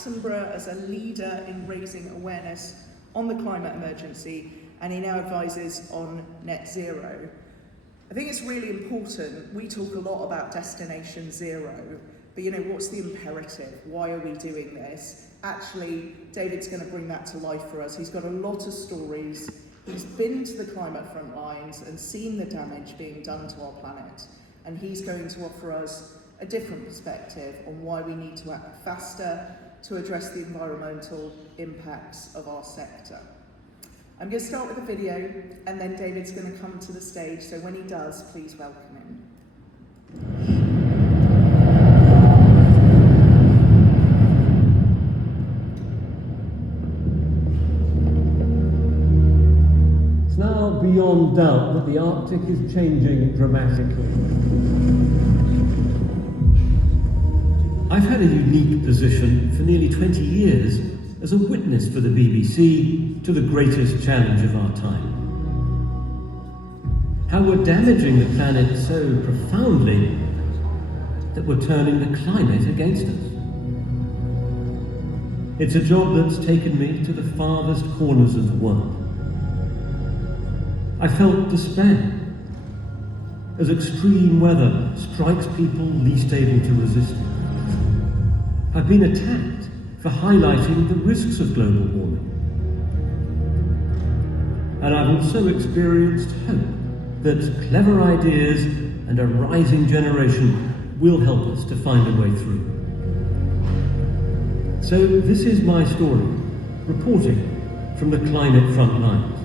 Attenborough as a leader in raising awareness on the climate emergency, and he now advises on net zero. I think it's really important. We talk a lot about destination zero, but what's the imperative? Why are we doing this? Actually, David's going to bring that to life for us. He's got a lot of stories. He's been to the climate front lines and seen the damage being done to our planet, and he's going to offer us a different perspective on why we need to act faster to address the environmental impacts of our sector. I'm going to start with a video, and then David's going to come to the stage, so when he does, please welcome him. It's now beyond doubt that the Arctic is changing dramatically. I've had a unique position for nearly 20 years as a witness for the BBC to the greatest challenge of our time. How we're damaging the planet so profoundly that we're turning the climate against us. It's a job that's taken me to the farthest corners of the world. I felt despair as extreme weather strikes people least able to resist it. I've been attacked for highlighting the risks of global warming. And I've also experienced hope that clever ideas and a rising generation will help us to find a way through. So this is my story, reporting from the climate front lines.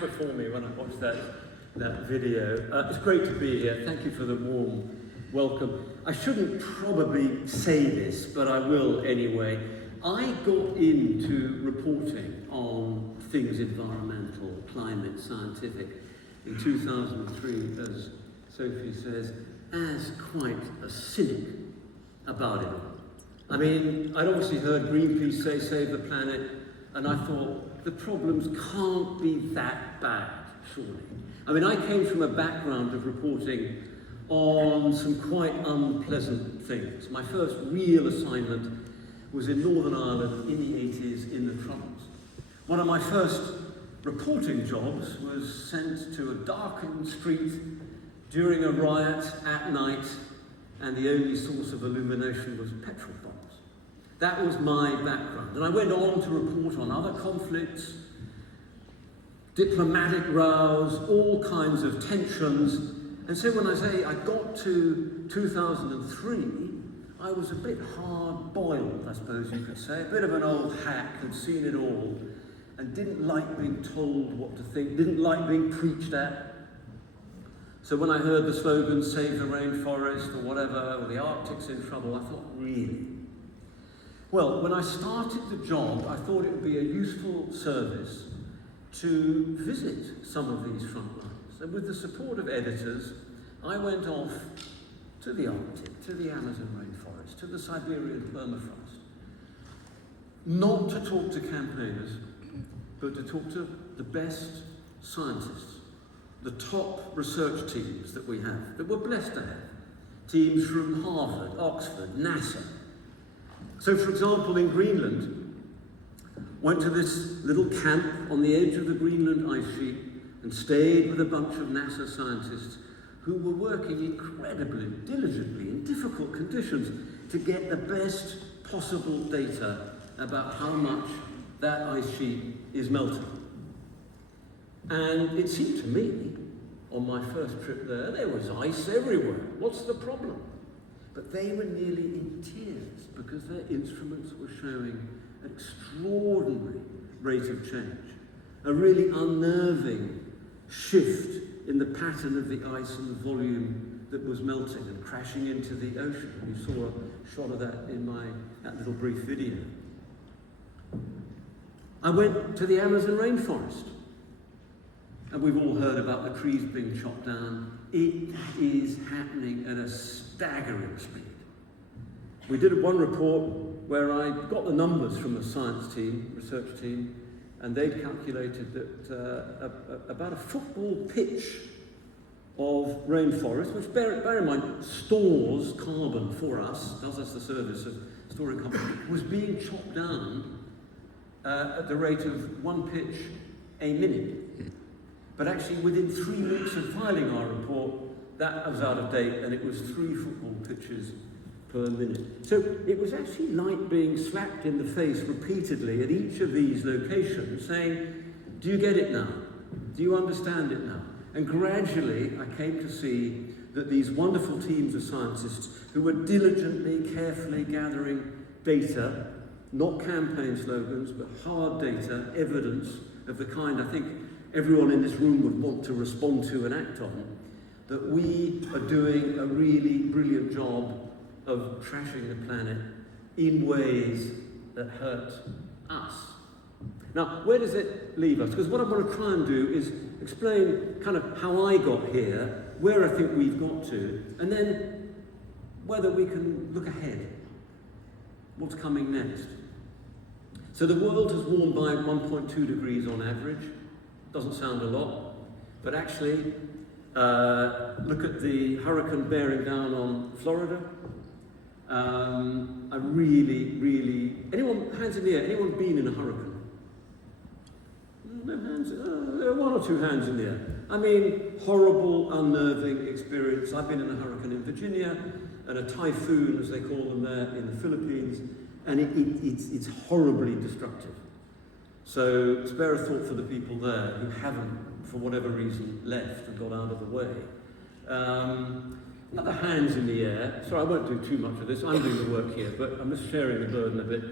Before me when I watched that video. It's great to be here. Thank you for the warm welcome. I shouldn't probably say this, but I will anyway. I got into reporting on things environmental, climate, scientific in 2003, as Sophie says, as quite a cynic about it all. I mean, I'd obviously heard Greenpeace say save the planet, and I thought, the problems can't be that bad, surely. I mean, I came from a background of reporting on some quite unpleasant things. My first real assignment was in Northern Ireland in the 80s in the Troubles. One of my first reporting jobs was sent to a darkened street during a riot at night, and the only source of illumination was petrol bombs. That was my background. And I went on to report on other conflicts, diplomatic rows, all kinds of tensions. And so when I say I got to 2003, I was a bit hard-boiled, I suppose you could say. A bit of an old hack, had seen it all, and didn't like being told what to think, didn't like being preached at. So when I heard the slogan, save the rainforest, or whatever, or the Arctic's in trouble, I thought, really? Well, when I started the job, I thought it would be a useful service to visit some of these front lines. And with the support of editors, I went off to the Arctic, to the Amazon rainforest, to the Siberian permafrost. Not to talk to campaigners, but to talk to the best scientists, the top research teams that we have, that we're blessed to have. Teams from Harvard, Oxford, NASA. So, for example, in Greenland, went to this little camp on the edge of the Greenland ice sheet and stayed with a bunch of NASA scientists who were working incredibly diligently in difficult conditions to get the best possible data about how much that ice sheet is melting. And it seemed to me, on my first trip there was ice everywhere. What's the problem? But they were nearly in tears because their instruments were showing an extraordinary rate of change, a really unnerving shift in the pattern of the ice and the volume that was melting and crashing into the ocean. You saw a shot of that in that little brief video. I went to the Amazon rainforest, and we've all heard about the trees being chopped down. It is happening at a staggering speed. We did one report where I got the numbers from a science team, research team, and they'd calculated that about a football pitch of rainforest, which bear in mind stores carbon for us, does us the service of storing carbon, was being chopped down at the rate of 1 pitch a minute. But actually within 3 weeks of filing our report, that was out of date, and it was 3 football pitches per minute. So it was actually like being slapped in the face repeatedly at each of these locations saying, do you get it now? Do you understand it now? And gradually I came to see that these wonderful teams of scientists who were diligently, carefully gathering data, not campaign slogans, but hard data, evidence of the kind I think everyone in this room would want to respond to and act on, that we are doing a really brilliant job of trashing the planet in ways that hurt us. Now, where does it leave us? Because what I want to try and do is explain kind of how I got here, where I think we've got to, and then whether we can look ahead. What's coming next? So the world has warmed by 1.2 degrees on average. Doesn't sound a lot, but actually, look at the hurricane bearing down on Florida. I really, anyone, hands in the air, anyone been in a hurricane? No hands, there are 1 or 2 hands in the air. I mean, horrible, unnerving experience. I've been in a hurricane in Virginia, and a typhoon, as they call them there, in the Philippines, and it's horribly destructive. So spare a thought for the people there who haven't, for whatever reason, left and got out of the way. Other hands in the air. Sorry, I won't do too much of this. I'm doing the work here, but I'm just sharing the burden a bit.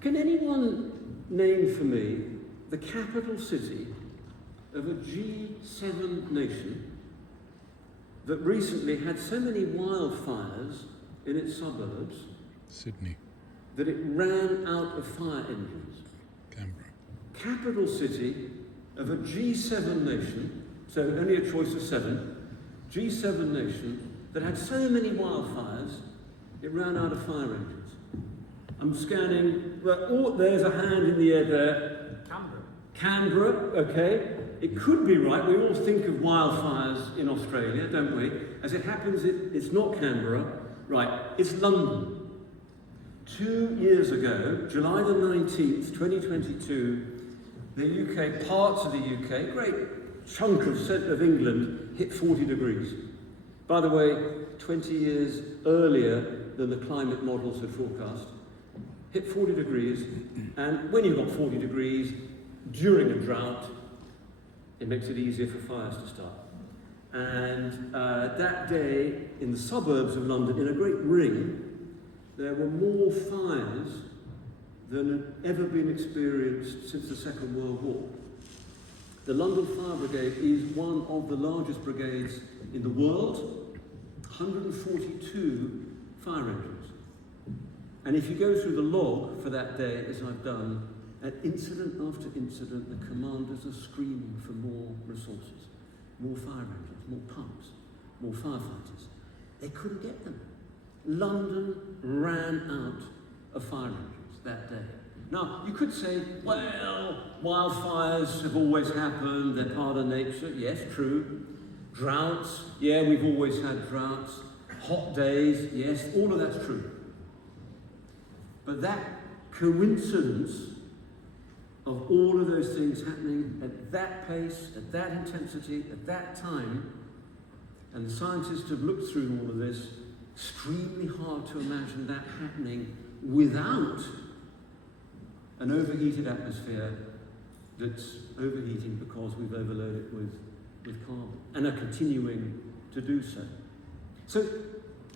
Can anyone name for me the capital city of a G7 nation that recently had so many wildfires in its suburbs? Sydney. That it ran out of fire engines. Canberra. Capital city of a G7 nation, so only a choice of 7, G7 nation that had so many wildfires, it ran out of fire engines. I'm scanning, well, there's a hand in the air there. Canberra, okay. It could be right. We all think of wildfires in Australia, don't we? As it happens, it's not Canberra. Right, it's London. 2 years ago, July the 19th, 2022, the UK, parts of the UK, great chunk of centre of England, hit 40 degrees. By the way, 20 years earlier than the climate models had forecast, hit 40 degrees, and when you've got 40 degrees, during a drought, it makes it easier for fires to start. And that day, in the suburbs of London, in a great ring, there were more fires than had ever been experienced since the Second World War. The London Fire Brigade is one of the largest brigades in the world, 142 fire engines. And if you go through the log for that day, as I've done, at incident after incident, the commanders are screaming for more resources, more fire engines, more pumps, more firefighters. They couldn't get them. London ran out of fire engines that day. Now, you could say, well, wildfires have always happened, they're part of nature. Yes, true. Droughts, yeah, we've always had droughts. Hot days, yes, all of that's true. But that coincidence of all of those things happening at that pace, at that intensity, at that time, and scientists have looked through all of this, extremely hard to imagine that happening without an overheated atmosphere that's overheating because we've overloaded it with carbon and are continuing to do so. So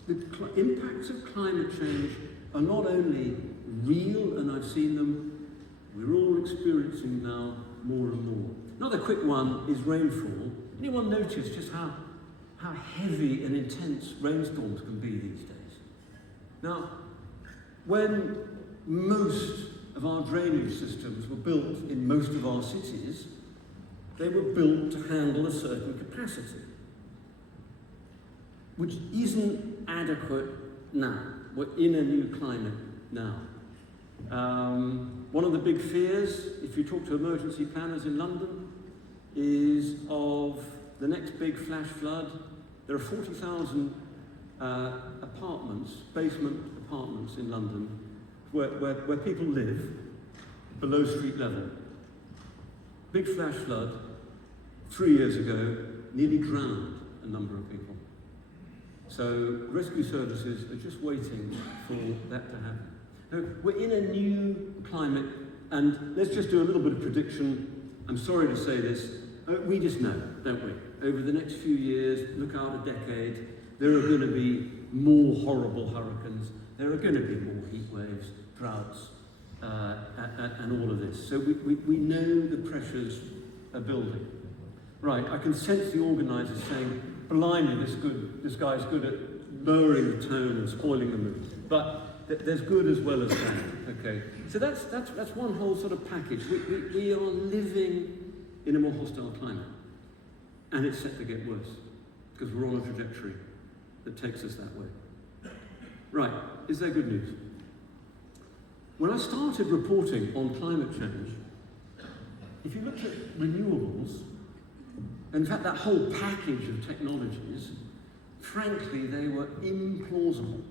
the impacts of climate change are not only real, and I've seen them, we're all experiencing now more and more. Another quick one is rainfall. Anyone notice just how heavy and intense rainstorms can be these days? Now, when most of our drainage systems were built in most of our cities, they were built to handle a certain capacity, which isn't adequate now. We're in a new climate now. One of the big fears, if you talk to emergency planners in London, is of the next big flash flood. There are 40,000 apartments, basement apartments in London, where people live below street level. Big flash flood 3 years ago nearly drowned a number of people. So rescue services are just waiting for that to happen. Now, we're in a new climate, and let's just do a little bit of prediction. I'm sorry to say this, we just know, don't we? Over the next few years, look out a decade, there are going to be more horrible hurricanes, there are going to be more heat waves, droughts, and all of this. So we know the pressures are building. Right, I can sense the organisers saying, blindly, this guy's good at lowering the tone and spoiling the mood. But there's good as well as bad, okay? So that's one whole sort of package. We are living in a more hostile climate. And it's set to get worse, because we're on a trajectory that takes us that way. Right, is there good news? When I started reporting on climate change, if you looked at renewables, in fact that whole package of technologies, frankly, they were implausible.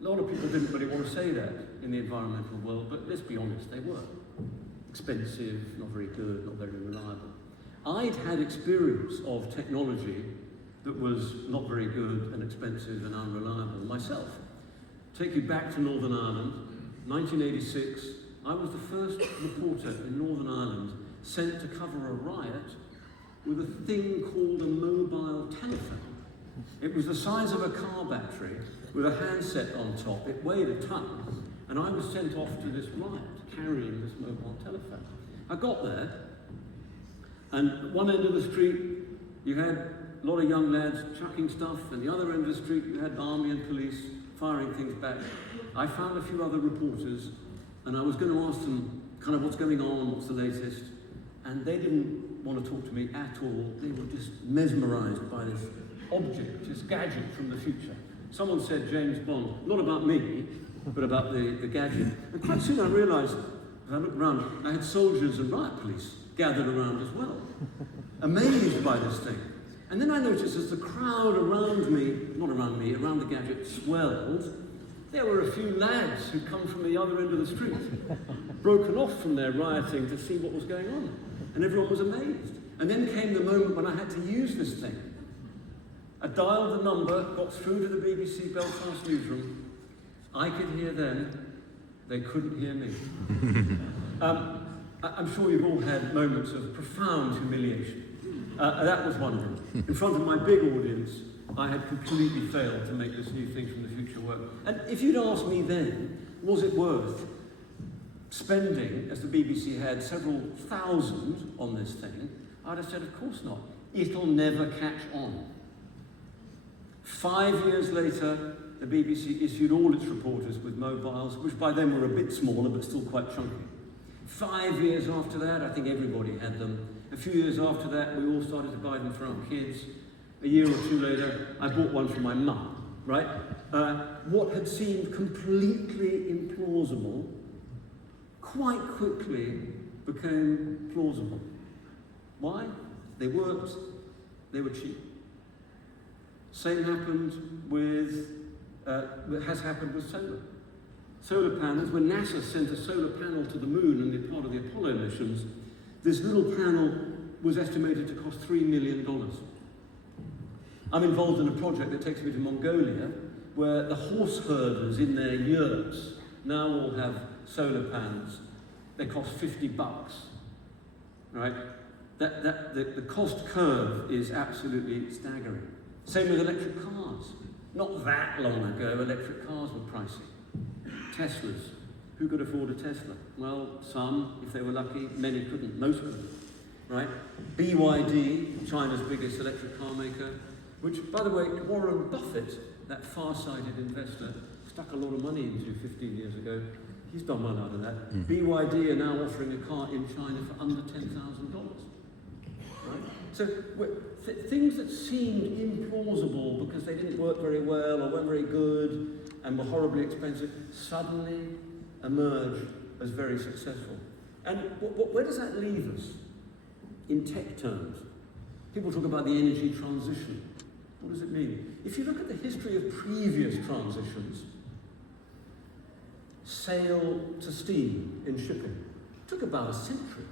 A lot of people didn't really want to say that in the environmental world, but let's be honest, they were. Expensive, not very good, not very reliable. I'd had experience of technology that was not very good and expensive and unreliable myself. Take you back to Northern Ireland, 1986, I was the first reporter in Northern Ireland sent to cover a riot with a thing called a mobile telephone. It was the size of a car battery with a handset on top. It weighed a ton, and I was sent off to this riot carrying this mobile telephone. I got there, and at one end of the street you had a lot of young lads chucking stuff, and the other end of the street you had army and police firing things back. I found a few other reporters, and I was going to ask them kind of what's going on, what's the latest, and they didn't want to talk to me at all. They were just mesmerised by this object, this gadget from the future. Someone said James Bond, not about me, but about the gadget. And quite soon I realised, as I looked around, I had soldiers and riot police gathered around as well, amazed by this thing. And then I noticed as the crowd around me, not around me, around the gadget swelled, there were a few lads who'd come from the other end of the street, broken off from their rioting to see what was going on. And everyone was amazed. And then came the moment when I had to use this thing. I dialed the number, got through to the BBC Belfast newsroom. I could hear them, they couldn't hear me. I'm sure you've all had moments of profound humiliation. That was one of them. In front of my big audience, I had completely failed to make this new thing from the future work. And if you'd asked me then, was it worth spending, as the BBC had, several thousand on this thing, I'd have said, of course not. It'll never catch on. 5 years later, the BBC issued all its reporters with mobiles, which by then were a bit smaller, but still quite chunky. 5 years after that, I think everybody had them. A few years after that, we all started to buy them for our kids. A year or two later, I bought one for my mum, right? What had seemed completely implausible quite quickly became plausible. Why? They worked, they were cheap. Same happened with, has happened with solar. Solar panels, when NASA sent a solar panel to the moon and part of the Apollo missions, this little panel was estimated to cost $3 million. I'm involved in a project that takes me to Mongolia, where the horse herders in their yurts now all have solar panels. They cost $50, right? The cost curve is absolutely staggering. Same with electric cars. Not that long ago, electric cars were pricey. Teslas. Who could afford a Tesla? Well, some, if they were lucky. Many couldn't. Most couldn't. Right? BYD, China's biggest electric car maker, which, by the way, Warren Buffett, that far-sighted investor, stuck a lot of money into 15 years ago. He's done well out of that. BYD are now offering a car in China for under $10,000. Right? So things that seemed implausible because they didn't work very well or weren't very good and were horribly expensive, suddenly emerge as very successful. And where does that leave us in tech terms? People talk about the energy transition. What does it mean? If you look at the history of previous transitions, sail to steam in shipping took about a century,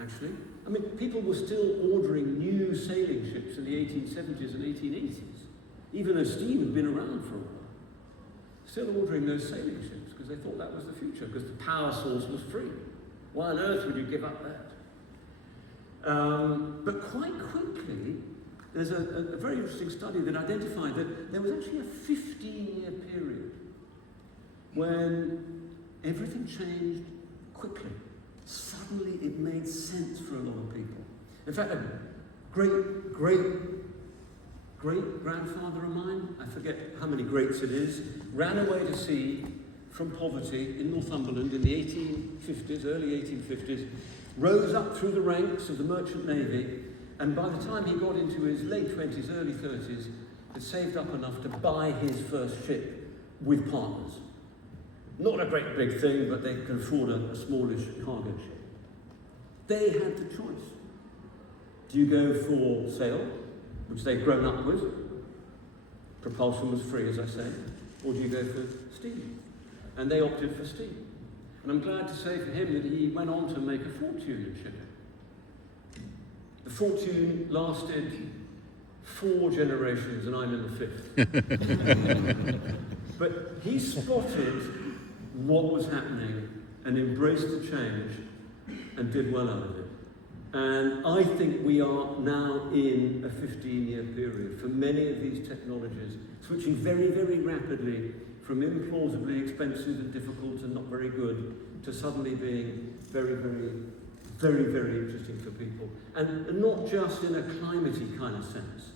actually. I mean, people were still ordering new sailing ships in the 1870s and 1880s, even though steam had been around for a while. Still ordering those sailing ships because they thought that was the future, because the power source was free. Why on earth would you give up that? But quite quickly, there's a very interesting study that identified that there was actually a 15-year period when everything changed quickly. Suddenly it made sense for a lot of people. In fact, a great-grandfather of mine, I forget how many greats it is, ran away to sea from poverty in Northumberland in the 1850s, early 1850s, rose up through the ranks of the merchant navy, and by the time he got into his late 20s, early 30s, had saved up enough to buy his first ship with partners. Not a great big thing, but they could afford a smallish cargo ship. They had the choice. Do you go for sail, which they'd grown up with? Propulsion was free, as I say. Or do you go for steam? And they opted for steam. And I'm glad to say for him that he went on to make a fortune in shipping. The fortune lasted 4 generations, and I'm in the 5th. But he spotted what was happening and embraced the change and did well out of it. And I think we are now in a 15-year period for many of these technologies, switching very, very rapidly from implausibly expensive and difficult and not very good to suddenly being very, very, very, very interesting for people. And not just in a climate-y kind of sense,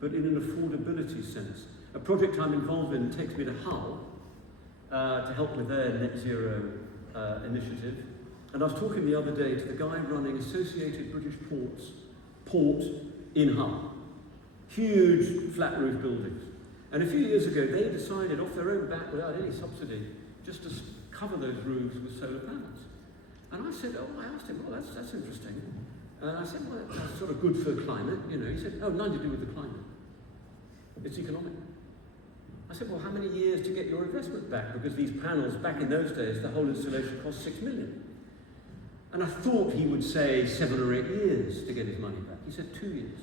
but in an affordability sense. A project I'm involved in takes me to Hull to help with their net zero initiative. And I was talking the other day to the guy running Associated British Port in Hull. Huge flat roof buildings. And a few years ago, they decided off their own back, without any subsidy, just to cover those roofs with solar panels. And I said, I asked him, well, that's interesting. And I said, well, that's sort of good for the climate, you know. He said, oh, nothing to do with the climate. It's economic. I said, well, how many years to get your investment back? Because these panels, back in those days, the whole installation cost $6 million. And I thought he would say 7 or 8 years to get his money back. He said 2 years.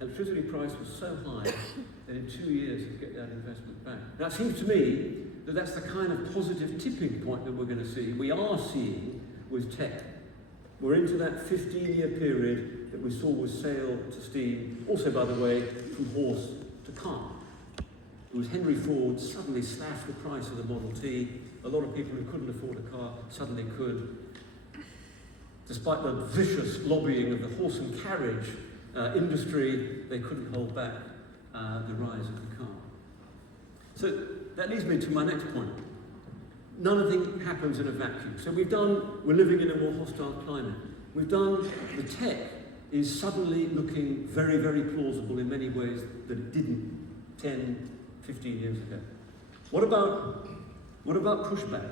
Electricity price was so high that in 2 years he'd get that investment back. Now it seems to me that that's the kind of positive tipping point that we're going to see. We are seeing with tech. We're into that 15-year period that we saw with sail to steam, also, by the way, from horse to car. It was Henry Ford suddenly slashed the price of the Model T. A lot of people who couldn't afford a car suddenly could. Despite the vicious lobbying of the horse and carriage industry, they couldn't hold back the rise of the car. So that leads me to my next point. Nothing happens in a vacuum. So we're living in a more hostile climate. The tech is suddenly looking very, very plausible in many ways that it didn't 10, 15 years ago. What about pushback?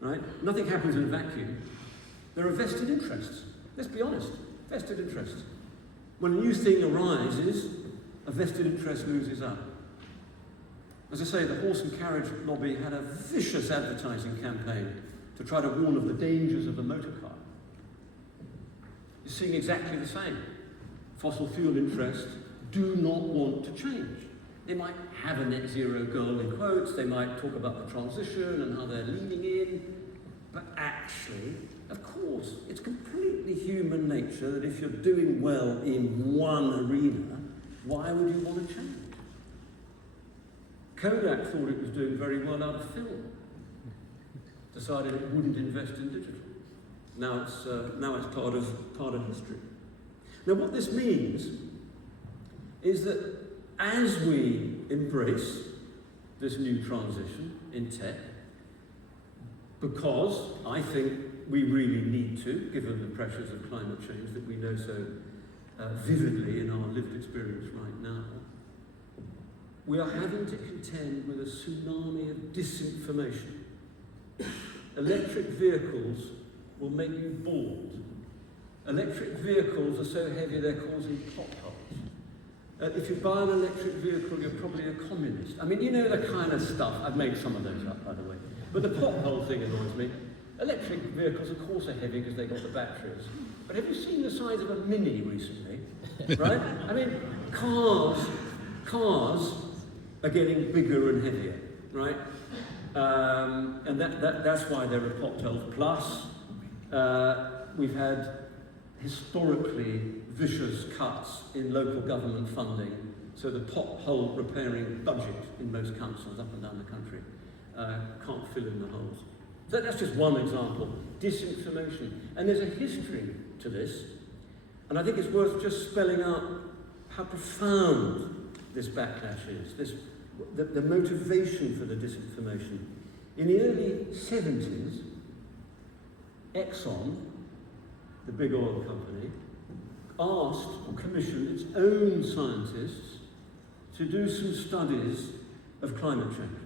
Right? Nothing happens in a vacuum. There are vested interests. Let's be honest, vested interests. When a new thing arises, a vested interest loses out. As I say, the horse and carriage lobby had a vicious advertising campaign to try to warn of the dangers of the motor car. You're seeing exactly the same. Fossil fuel interests do not want to change. They might have a net zero goal in quotes, they might talk about the transition and how they're leaning in, but actually, of course, it's completely human nature that if you're doing well in one arena, why would you want to change? Kodak thought it was doing very well out of film. Decided it wouldn't invest in digital. Now it's part of history. Now what this means is that as we embrace this new transition in tech, because I think we really need to, given the pressures of climate change that we know so vividly in our lived experience right now, we are having to contend with a tsunami of disinformation. electric vehicles will make you bald. Electric vehicles are so heavy they're causing potholes. If you buy an electric vehicle, you're probably a communist. I mean, you know the kind of stuff. I've made some of those up, by the way. But the pothole thing annoys me. Electric vehicles, of course, are heavy because they've got the batteries. But have you seen the size of a Mini recently? Right? I mean, cars are getting bigger and heavier, right? And that's why there are potholes. Plus, we've had historically vicious cuts in local government funding, so the pothole repairing budget in most councils up and down the country can't fill in the holes. So that's just one example. Disinformation. And there's a history to this, and I think it's worth just spelling out how profound this backlash is, the motivation for the disinformation. In the early 70s, Exxon, the big oil company, asked or commissioned its own scientists to do some studies of climate change.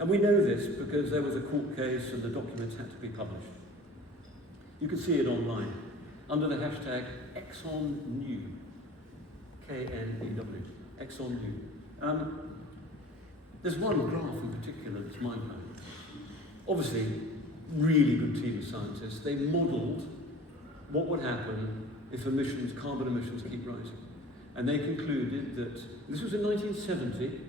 And we know this because there was a court case and the documents had to be published. You can see it online under the hashtag ExxonNew, K-N-E-W, ExxonNew. There's one graph in particular that's mind-blowing. Obviously, really good team of scientists. They modelled what would happen if carbon emissions keep rising. And they concluded that, this was in 1970,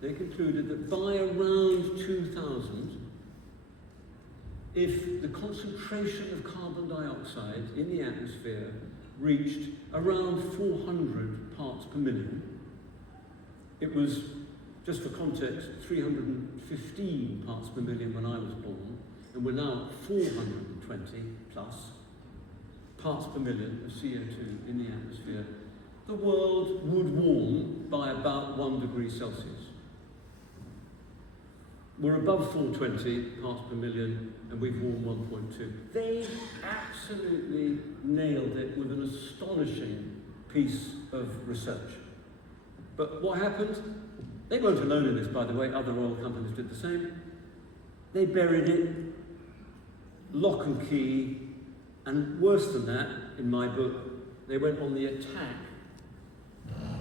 they concluded that by around 2000, if the concentration of carbon dioxide in the atmosphere reached around 400 parts per million, it was, just for context, 315 parts per million when I was born, and we're now at 420 plus parts per million of CO2 in the atmosphere, the world would warm by about 1 degree Celsius. We're above 420 parts per million, and we've warmed 1.2. They absolutely nailed it with an astonishing piece of research. But what happened? They weren't alone in this, by the way. Other oil companies did the same. They buried it, lock and key, and worse than that, in my book, they went on the attack,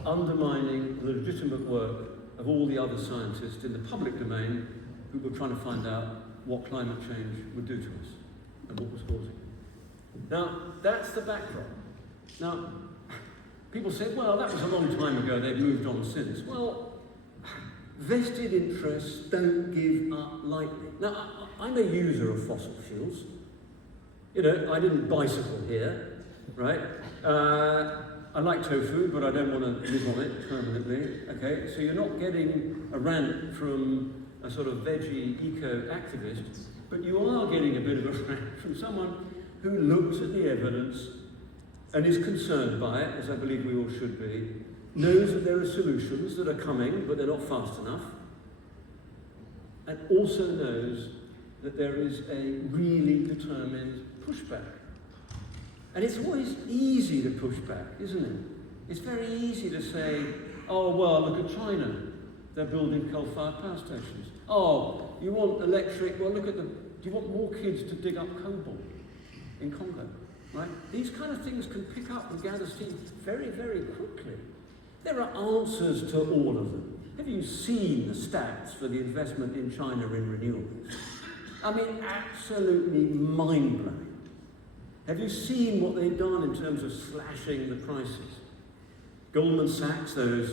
undermining the legitimate work of all the other scientists in the public domain who were trying to find out what climate change would do to us and what was causing it. Now, that's the backdrop. Now, people say, well, that was a long time ago, they've moved on since. Well, vested interests don't give up lightly. Now, I'm a user of fossil fuels. You know, I didn't bicycle here, right? I like tofu, but I don't want to live on it permanently, okay? So you're not getting a rant from a sort of veggie eco-activist, but you are getting a bit of a rant from someone who looks at the evidence and is concerned by it, as I believe we all should be, knows that there are solutions that are coming, but they're not fast enough, and also knows that there is a really determined pushback. And it's always easy to push back, isn't it? It's very easy to say, oh, well, look at China. They're building coal-fired power stations. Oh, you want electric? Well, look at do you want more kids to dig up cobalt in Congo? Right? These kind of things can pick up and gather steam very, very quickly. There are answers to all of them. Have you seen the stats for the investment in China in renewables? I mean, absolutely mind-blowing. Have you seen what they've done in terms of slashing the prices? Goldman Sachs, those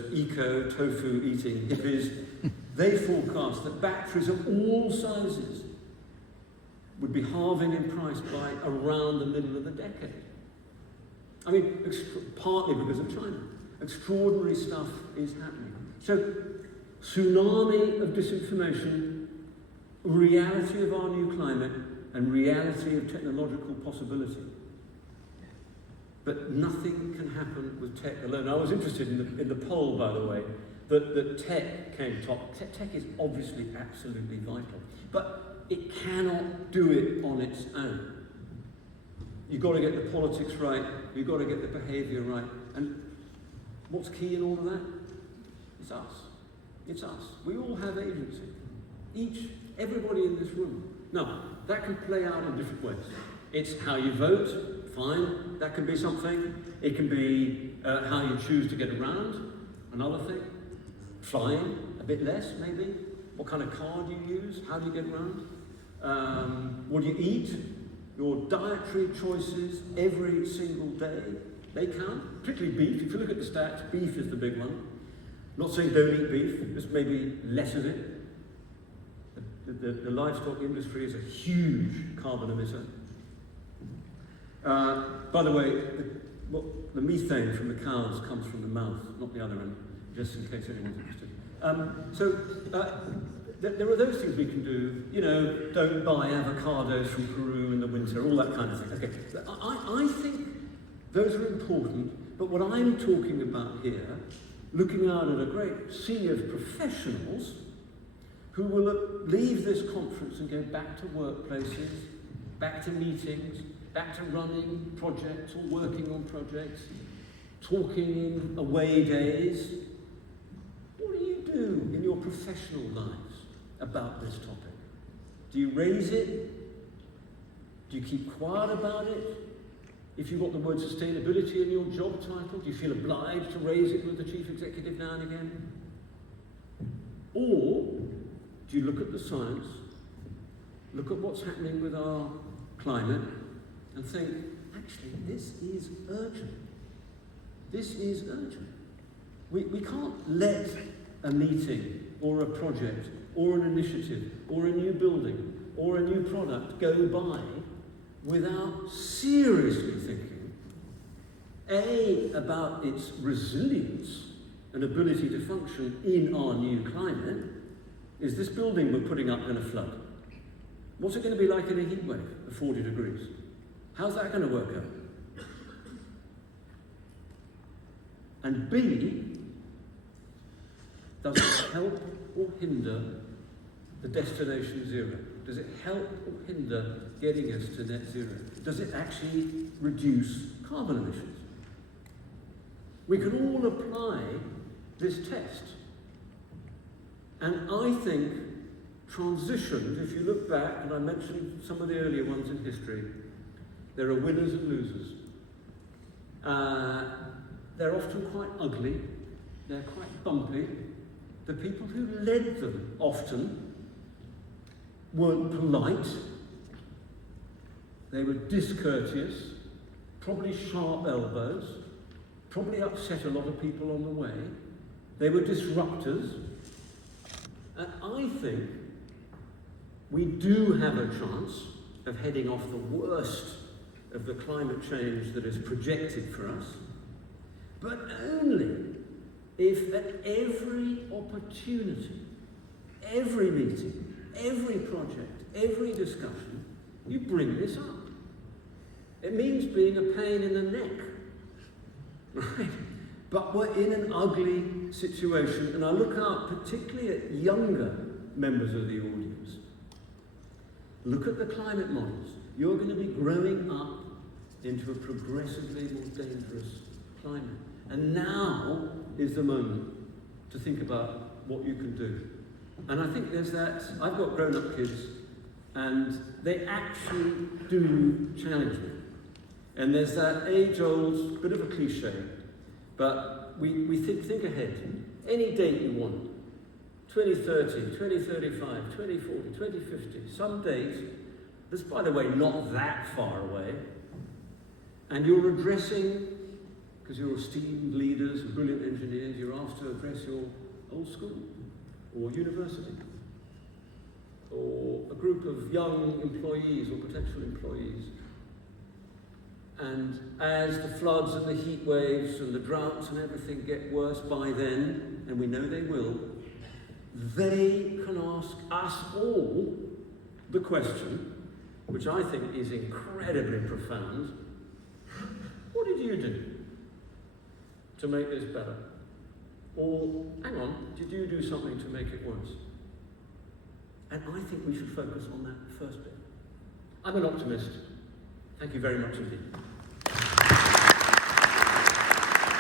tofu-eating hippies, they forecast that batteries of all sizes would be halving in price by around the middle of the decade. I mean, partly because of China. Extraordinary stuff is happening. So, tsunami of disinformation, reality of our new climate, and reality of technological possibility. But nothing can happen with tech alone. I was interested in the poll, by the way, that tech came top. Tech is obviously absolutely vital, but it cannot do it on its own. You've got to get the politics right, you've got to get the behaviour right, and what's key in all of that? It's us. It's us. We all have agency. Everybody in this room. Now, that can play out in different ways. It's how you vote, fine, that can be something. It can be how you choose to get around, another thing. Flying, a bit less maybe. What kind of car do you use? How do you get around? What do you eat? Your dietary choices every single day, they count, particularly beef. If you look at the stats, beef is the big one. Not saying don't eat beef, just maybe less of it. The livestock industry is a huge carbon emitter. By the way, the methane from the cows comes from the mouth, not the other end, just in case anyone's interested. There are those things we can do, you know, don't buy avocados from Peru in the winter, all that kind of thing. Okay, I think those are important, but what I'm talking about here, looking out at a great sea of professionals who will leave this conference and go back to workplaces, back to meetings, back to running projects or working on projects, talking in away days. What do you do in your professional lives about this topic? Do you raise it? Do you keep quiet about it? If you've got the word sustainability in your job title, do you feel obliged to raise it with the chief executive now and again? Or do you look at the science, look at what's happening with our climate, and think, actually, this is urgent. This is urgent. We can't let a meeting or a project or an initiative or a new building or a new product go by without seriously thinking, A, about its resilience and ability to function in our new climate. Is this building we're putting up going to flood? What's it going to be like in a heat wave of 40 degrees? How's that going to work out? And B, does it help or hinder the destination zero? Does it help or hinder getting us to net zero? Does it actually reduce carbon emissions? We can all apply this test. And I think transitions, if you look back, and I mentioned some of the earlier ones in history, there are winners and losers. They're often quite ugly, they're quite bumpy. The people who led them often weren't polite, they were discourteous, probably sharp elbows, probably upset a lot of people on the way. They were disruptors. And I think we do have a chance of heading off the worst of the climate change that is projected for us, but only if at every opportunity, every meeting, every project, every discussion, you bring this up. It means being a pain in the neck, right? But we're in an ugly situation, and I look out particularly at younger members of the audience. Look at the climate models. You're going to be growing up into a progressively more dangerous climate. And now is the moment to think about what you can do. And I think there's that, I've got grown-up kids, and they actually do challenge me. And there's that age-old, bit of a cliche, but we think ahead. Any date you want, 2030, 2035, 2040, 2050, some date that's, by the way, not that far away, and you're addressing, because you're esteemed leaders and brilliant engineers, you're asked to address your old school or university or a group of young employees or potential employees. And as the floods and the heat waves and the droughts and everything get worse by then, and we know they will, they can ask us all the question, which I think is incredibly profound: what did you do to make this better? Or, hang on, did you do something to make it worse? And I think we should focus on that first bit. I'm an optimist. Thank you very much indeed.